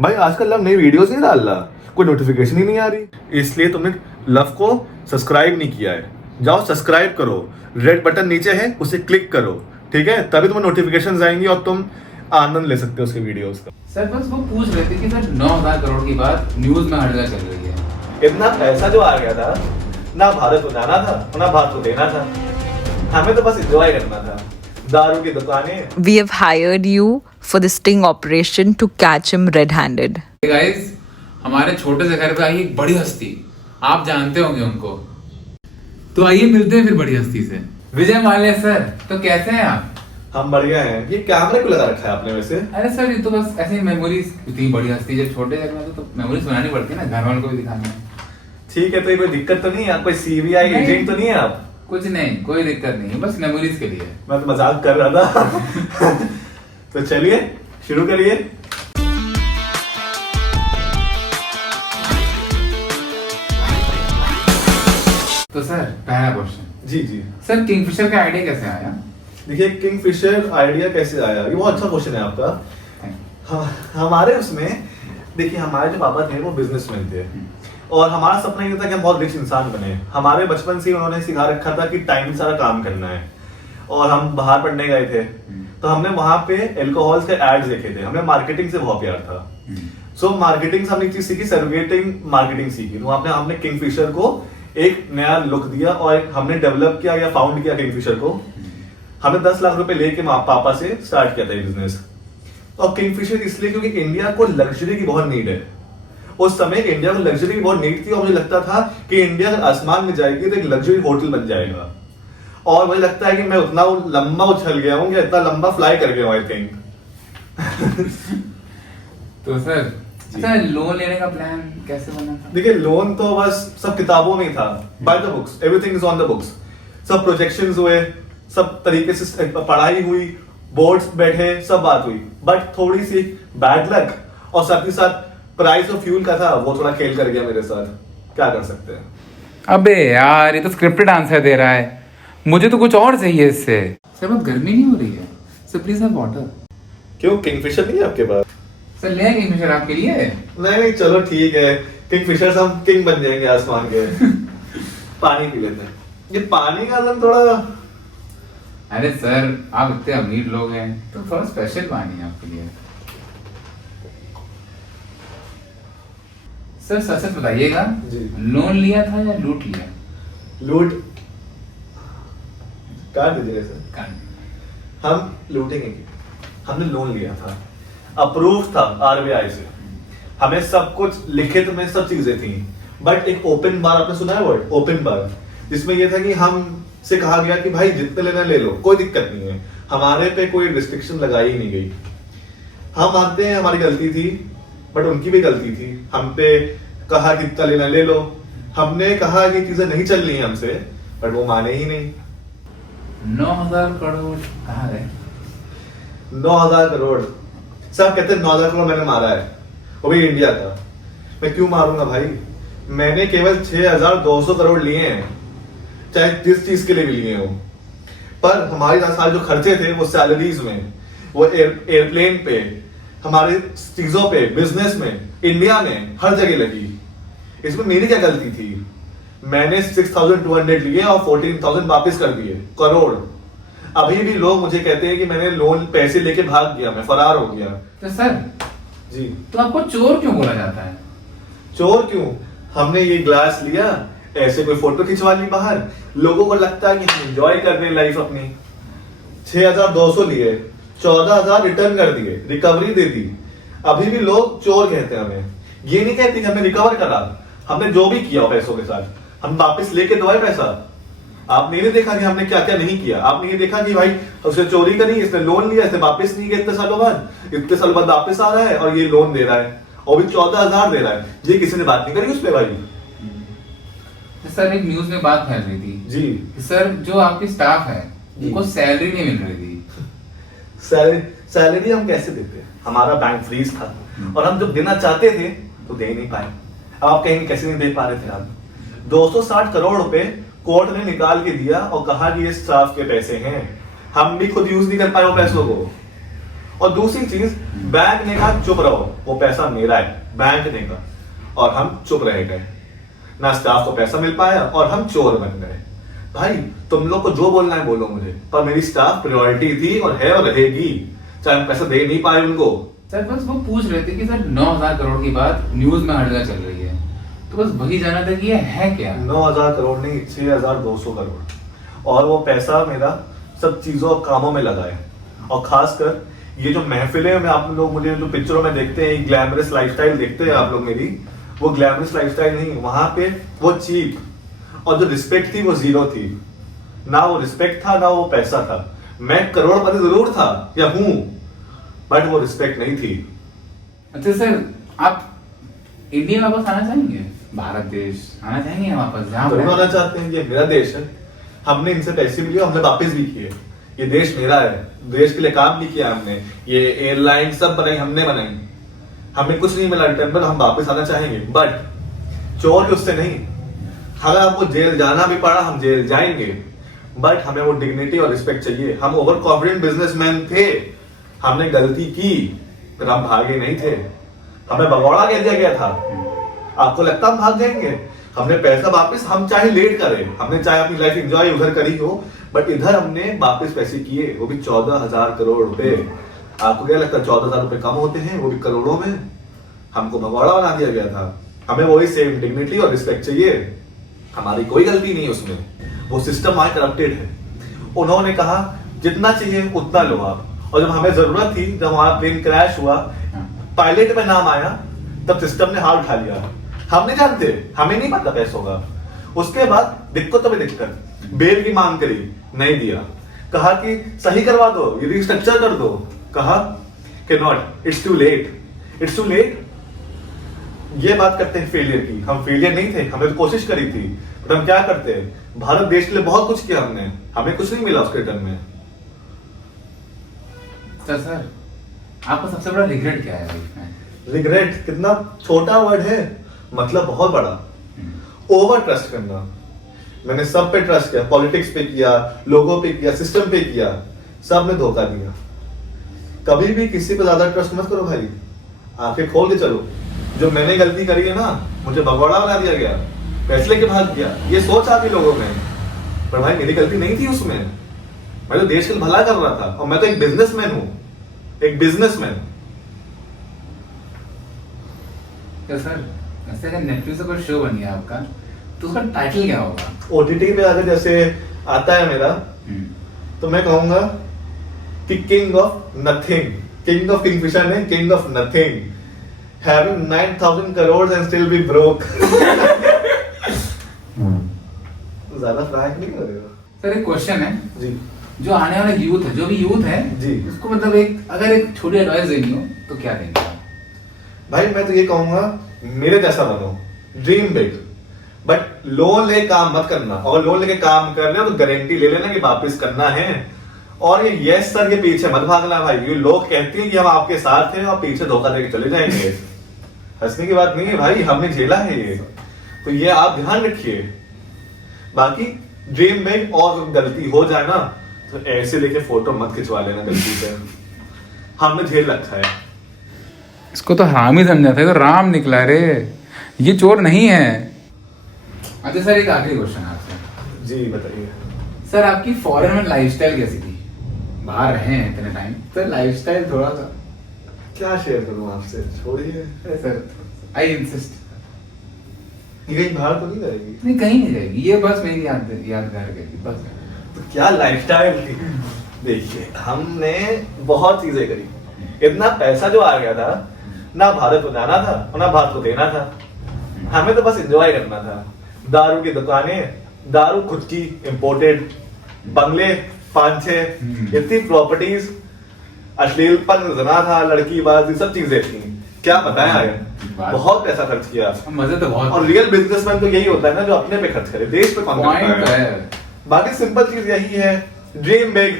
भाई आजकल लव नई वीडियोस नहीं डाल रहा, कोई नोटिफिकेशन ही नहीं आ रही, इसलिए तुमने लव को सब्सक्राइब नहीं किया है। जाओ सब्सक्राइब करो, रेड बटन नीचे है उसे क्लिक करो, ठीक है? तभी तुम्हें नोटिफिकेशंस आएंगी और तुम आनंद ले सकते हो उसके वीडियोस का। सर बस वो पूछ रहे थे कि सर 9,000 करोड़ की बात न्यूज में हर जगह चल रही है। इतना पैसा जो आ गया था, ना भारत को जाना था ना भारत को देना था, हमें तो बस एंजॉय करना था। दारू की दुकानें। We have hired you for the sting operation to catch him red-handed. Guys, हमारे छोटे से घर पे आई एक बड़ी हस्ती, आप जानते होंगे उनको, तो आइए मिलते हैं फिर बड़ी हस्ती से। विजय माल्या सर, तो कैसे हैं आप? हम बढ़िया हैं। ये कैमरे को लगा रखा है आपने वैसे? अरे सर ये तो बस ऐसे ही मेमोरीज, इतनी बड़ी हस्ती जब छोटे जगह में तो मेमोरीज बनानी पड़ती है ना, घर वालों को भी दिखानी है। ठीक है, तो ये कोई दिक्कत तो नहीं है? आप कोई सीबीआई एजेंट तो नहीं है आप? कुछ नहीं, कोई दिक्कत नहीं है, बस मेमोरीज के लिए। मैं तो मजाक कर रहा था। तो चलिए शुरू करिए। तो सर पहला क्वेश्चन, जी जी सर किंगफिशर का आइडिया कैसे आया? देखिए, किंगफिशर आइडिया कैसे आया, ये बहुत अच्छा क्वेश्चन है आपका। हमारे उसमें देखिए, हमारे जो पापा थे वो बिजनेसमैन थे और हमारा सपना ये था कि हम बहुत रिच इंसान बने। हमारे बचपन से ही उन्होंने सिखा रखा था कि टाइम से सारा काम करना है। और हम बाहर पढ़ने गए थे तो हमने वहां पे अल्कोहल्स के एड्स देखे थे, हमें मार्केटिंग से बहुत प्यार था। सो मार्केटिंग से हमने एक चीज सीखी, सर्वेटिंग मार्केटिंग सीखी। तो वहां पे हमने किंगफिशर को एक नया लुक दिया और हमने डेवलप किया या फाउंड किया किंगफिशर को। हमने 10 लाख रुपए लेके पापा से स्टार्ट किया था ये बिजनेस। और किंगफिशर इसलिए क्योंकि इंडिया को लग्जरी की बहुत नीड है। उस समय इंडिया को लग्जरी की बहुत नीड थी और मुझे लगता था कि इंडिया अगर आसमान में जाएगी तो एक लग्जरी होटल बन जाएगा। और मुझे लगता है कि मैं उतना लंबा उछल गया हूँ, इतना लंबा फ्लाई कर गया हूँ, आई थिंक। तो सर अच्छा, लोन लेने का प्लान कैसे बना था? देखिए, लोन तो बस सब किताबों में ही था, by the books, everything is on the books. सब प्रोजेक्शंस हुए, सब तरीके से पढ़ाई हुई, बोर्ड्स बैठे, सब बात हुई। बट थोड़ी सी बैड लक और साथ ही साथ प्राइस ऑफ फ्यूल का था, वो थोड़ा खेल कर गया मेरे साथ। क्या कर सकते हैं? अबे यार, ये तो स्क्रिप्टेड आंसर दे रहा है, मुझे तो कुछ और चाहिए इससे। सर बहुत गर्मी नहीं हो रही है सर, प्लीज हैव वाटर। क्यों, किंगफिशर नहीं है आपके पास? सर ले आएंगे किंगफिशर आपके लिए? नहीं, चलो ठीक है, किंगफिशर से हम किंग बन जाएंगे आसमान के। पानी पी लेते हैं। ये पानी का दम थोड़ा। अरे सर आप इतने अमीर लोग हैं तो थोड़ा स्पेशल पानी है आपके लिए। सर सच सच बताइएगा, जी। लोन लिया था या लूट लिया? लूट काट दीजिएगा सर। काट। हम लूटेंगे क्यों? हमने लोन लिया था, अप्रूव था आरबीआई से, हमें सब कुछ लिखित में सब चीजें थी। बट एक ओपन बार, आपने सुना है वर्ड ओपन बार, जिसमें यह था कि हम से कहा गया कि भाई जितने लेना ले लो, कोई दिक्कत नहीं है। हमारे पे कोई रिस्ट्रिक्शन लगाई ही नहीं गई। हम मानते हैं हमारी गलती थी, बट उनकी भी गलती थी। हम पे कहा कि इतना लेना ले लो, हमने कहा कि चीजें नहीं चल रही हैं हमसे, बट वो माने ही नहीं। 9,000 करोड़ कहाँ गए? 9,000 करोड़, सब कहते हैं 9,000 करोड़ मैंने मारा है, वो भी इंडिया का। मैं क्यों मारूंगा भाई? मैंने केवल 6,200 करोड़ लिए हैं, चाहे जिस चीज के लिए भी लिए हो। पर हमारे सारे जो खर्चे थे वो सैलरीज में, वो एयरप्लेन पे, हमारे चीजों पे, बिजनेस में, इंडिया में, हर जगह लगी। इसमें मेरी क्या गलती थी? मैंने 6,200 लिए और 14,000 वापस कर दिए करोड़। अभी भी लोग मुझे कहते हैं कि मैंने लोन पैसे लेके भाग गया, मैं फरार हो गया। तो सर जी। तो आपको चोर क्यों बोला जाता है? चोर क्यों? हमने ये ग्लास लिया, ऐसे कोई फोटो खिंचवा ली बाहर, लोगों को लगता है कि हम एंजॉय कर रहे हैं लाइफ अपनी। 6,200 लिए, 14,000 रिटर्न कर दिए, रिकवरी दे दी। अभी भी लोग चोर कहते हैं हमें। ये नहीं कहते कि हमने रिकवर करा, हमने जो भी किया पैसों के साथ, हम वापस लेके दो पैसा। आपने ये देखा कि हमने क्या क्या नहीं किया। आपने ये देखा कि भाई उसने चोरी करी, इसने लोन लिया, इसने वापस नहीं किया, इतने सालों बाद, इतने साल बाद वापस आ रहा है और ये लोन दे रहा है और भी 14,000 दे रहा है। ये किसी ने बात नहीं करी उस पर भाई। सर एक न्यूज में बात फैल रही थी जी। सर, जो आपकी स्टाफ है उनको सैलरी नहीं मिल रही थी। सैलरी हम कैसे देते हैं? हमारा बैंक फ्रीज था और हम जब देना चाहते थे तो दे नहीं पाए। अब आप कहेंगे कैसे नहीं दे पा रहे थे आप? 260 करोड़ रुपए कोर्ट ने निकाल के दिया और कहा कि ये स्टाफ के पैसे हैं, हम भी खुद यूज नहीं कर पाए वो पैसों को। और दूसरी चीज, बैंक ने कहा चुप रहो, वो पैसा मेरा है, बैंक ने कहा, और हम चुप रह गए। ना स्टाफ को पैसा मिल पाया और हम चोर बन गए। भाई तुम लोग को जो बोलना है बोलो मुझे, पर मेरी स्टाफ प्रायोरिटी थी और है और रहेगी, चाहे हम पैसा दे नहीं पाए उनको। सर बस वो पूछ रहे थे कि सर 9,000 करोड़ की बात न्यूज में हर जगह चल रही है, तो बस वही जाना था कि ये है क्या। 9,000 करोड़ नहीं, 6,200 करोड़। और वो पैसा मेरा सब चीजों और कामों में लगा है। और खासकर ये जो महफिलें में आप लोग मुझे जो पिक्चरों में देखते हैं, ग्लैमरस लाइफस्टाइल देखते हैं आप लोग मेरी, वो ग्लैमरस लाइफस्टाइल नहीं, वहां पे वो चीप और जो रिस्पेक्ट थी वो जीरो थी। ना वो रिस्पेक्ट था ना वो पैसा था। मैं करोड़पति जरूर था या हूं, बट वो रिस्पेक्ट नहीं थी। अच्छा सर, आप इंडिया वापस आना चाहेंगे? भारत देश आना चाहेंगे वापस? जहाँ जरूर आना चाहते हैं, ये मेरा देश है। हमने इनसे पैसे भी लिए, हमने वापस भी किए। ये देश मेरा है, देश के लिए काम भी किया हमने। ये एयरलाइन सब बनाई, हमने बनाई। हमें कुछ नहीं मिला रिटर्न पर, हम वापस आना चाहेंगे, बट चोर उससे नहीं। अगर हमको जेल जाना भी पड़ा हम जेल जाएंगे, बट हमें वो डिग्निटी और रिस्पेक्ट चाहिए। हम ओवर कॉन्फिडेंट बिजनेसमैन थे, हमने गलती की, फिर हम भागे नहीं थे। हमें भगौड़ा कह दिया गया था। आपको लगता हम भाग जाएंगे? हमने पैसा वापस, हम चाहे लेट करें, हमने चाहे अपनी लाइफ एंजॉय उधर करी हो, बट इधर हमने वापस पैसे किए, वो भी 14,000 करोड़ रुपए। आपको क्या लगता है 14,000 रुपए कम होते हैं, वो भी करोड़ों में? हमको भगौड़ा बना दिया गया था। हमें वही सेम डिग्निटी और रिस्पेक्ट चाहिए। हमारी कोई गलती नहीं है उसमें, वो सिस्टम वहां करप्टेड है। उन्होंने कहा जितना चाहिए उतना लो आप, और जब हमें जरूरत थी, जब वहां प्लेन क्रैश हुआ, पायलट में नाम आया, तब सिस्टम ने हाथ उठा लिया। हम नहीं जानते, हमें नहीं पता पैसों का। उसके बाद दिक्कत में दिक्कत, बेल की मांग करी, नहीं दिया। कहा कि सही करवा दो, ये रिस्ट्रक्चर कर दो, कहा कि not, it's too late, it's too late. ये बात करते हैं फेलियर की। हम फेलियर नहीं थे, हमने तो कोशिश करी थी, बट हम क्या करते हैं, भारत देश के लिए बहुत कुछ किया हमने, हमें कुछ नहीं मिला उसके रिटर्न में। सर आपका सबसे बड़ा रिग्रेट क्या है लाइफ में? रिग्रेट कितना छोटा वर्ड है, मतलब बहुत बड़ा। ओवर ट्रस्ट करना। मैंने सब पे ट्रस्ट किया, पॉलिटिक्स पे किया, लोगों पे किया, सिस्टम पे किया, सब ने धोखा दिया। कभी भी किसी पे ज्यादा ट्रस्ट मत करो भाई, आंखें खोल के चलो। जो मैंने गलती करी है ना, मुझे भगौड़ा बना दिया गया, पैसे लेके भाग गया, ये सोच आती लोगों में, पर भाई मेरी गलती नहीं थी उसमें। मैं तो देश के लिए भला कर रहा था, और मैं तो एक बिजनेसमैन हूं, एक बिजनेसमैन। तो सर ऐसे अगर नेटफ्लिक्स पर शो बन गया आपका, तो उसका टाइटल क्या होगा? ओटीटी पे अगर जैसे आता है मेरा, तो मैं कहूंगा कि king of nothing, king of Kingfisher नहीं, king of nothing, having 9,000 crore and still be broke. ज्यादा फ्रैंक नहीं करेगा। सर एक क्वेश्चन है जी, जो आने वाला यूथ है, जो भी यूथ है जी, उसको मतलब अगर एक छोटी एडवाइस देनी हो तो क्या देंगे आप? भाई मैं तो ये कहूंगा मेरे जैसा बनो, ड्रीम बिग, बट लोन ले काम मत करना। और लोन लेके काम कर रहे हो तो गारंटी ले लेना कि वापस करना है। और ये यस सर के पीछे मत भागना भाई। ये लोग कहते हैं कि हम आपके साथ हैं और पीछे धोखा देके चले जाएंगे। हंसने की बात नहीं है भाई, हमने झेला है ये, तो ये आप ध्यान रखिए। बाकी ड्रीम बिग, और गलती हो जाए ना तो ऐसे लेके फोटो मत खिंचवा लेना गलती से, हमने झेल रखा है। इसको तो हरामी समझा था, तो राम निकला रे, ये चोर नहीं है। अच्छा सर एक आखिरी क्वेश्चन आपसे। जी बताइए। सर आपकी फॉरेन में लाइफस्टाइल कैसी थी? बाहर रहे हैं इतने टाइम, तो लाइफस्टाइल थोड़ा सा क्या शेयर करूं आपसे, छोड़िए। Sir I insist. ये कहीं बाहर तो नहीं जाएगी? नहीं कहीं नहीं जाएगी, ये बस मेरी यादगार करेगी बस। तो क्या लाइफस्टाइल थी? देखिए हमने बहुत चीजें करी, इतना पैसा जो आ गया था, ना भारत को जाना था और ना भारत को देना था, हमें तो बस एंजॉय करना था। दारू की दुकानें, दारू खुद की इंपोर्टेड, बंगले 5-6, इतनी प्रॉपर्टीज, अश्लीलपन जना था, लड़की बाजी, सब चीजें थी। क्या बताएं आगे, बहुत पैसा खर्च किया। मजे तो बहुत। और रियल बिजनेसमैन तो यही होता है ना, जो अपने पे खर्च करे, देश पे कौन करता है। बाकी सिंपल चीज यही है, ड्रीम बिग,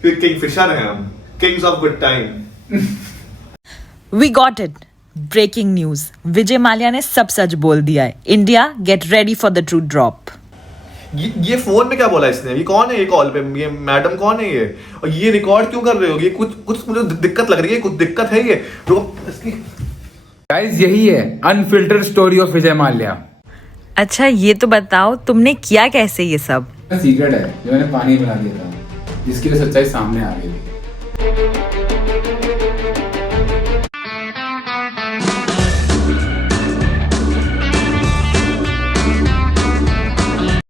क्योंकि किंगफिशर हैं हम, Kings of good time. We got it. Breaking news. Vijay Mallya ने सब सच बोल दिया है. India, get ready for the true drop. ये फोन में क्या बोला इसने? ये कौन है? ये कॉल पे ये मैडम कौन है ये? और ये रिकॉर्ड क्यों कर रहे हो? ये कुछ मुझे दिक्कत लग रही है, कुछ दिक्कत है ये। रुको इसकी। गाइस यही है unfiltered story of Vijay Mallya. अच्छा ये तो बताओ तुमने किया कैसे ये सब? सीक्रेट है जो मैंने पानी मिला दिया था, जिसकी वजह से सच्चाई सामने आ गई थी।